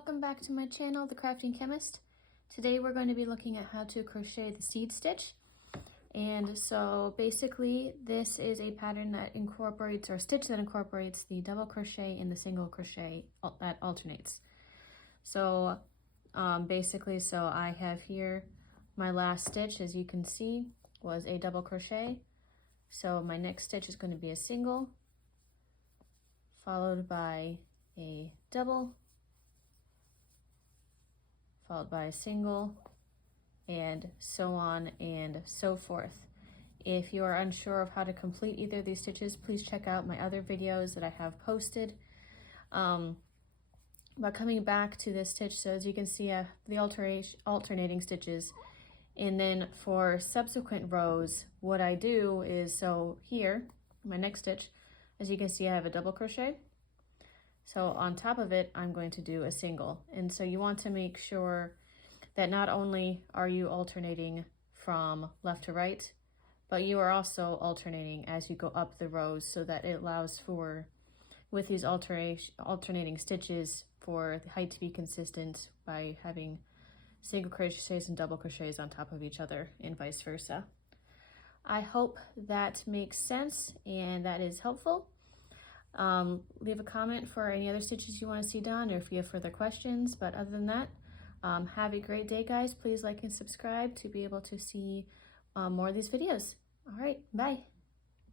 welcome back to my channel, The Crafting Chemist. Today we're going to be looking at how to crochet the seed stitch. And so basically this is a pattern that incorporates, or stitch that incorporates, the double crochet and the single crochet that alternates. So basically, I have here my last stitch, as you can see, was a double crochet. So my next stitch is going to be a single, followed by a double, followed by a single, and so on and so forth. If you are unsure of how to complete either of these stitches, please check out my other videos that I have posted. But coming back to this stitch, so as you can see, the alternating stitches, and then for subsequent rows, what I do is, so here, my next stitch, as you can see, I have a double crochet. So on top of it, I'm going to do a single. And so you want to make sure that not only are you alternating from left to right, but you are also alternating as you go up the rows, so that it allows for, with these alternating stitches, for the height to be consistent by having single crochets and double crochets on top of each other and vice versa. I hope that makes sense and that is helpful. Leave a comment for any other stitches you want to see done, or if you have further questions. But other than that, have a great day, guys. Please like and subscribe to be able to see more of these videos. All right, bye.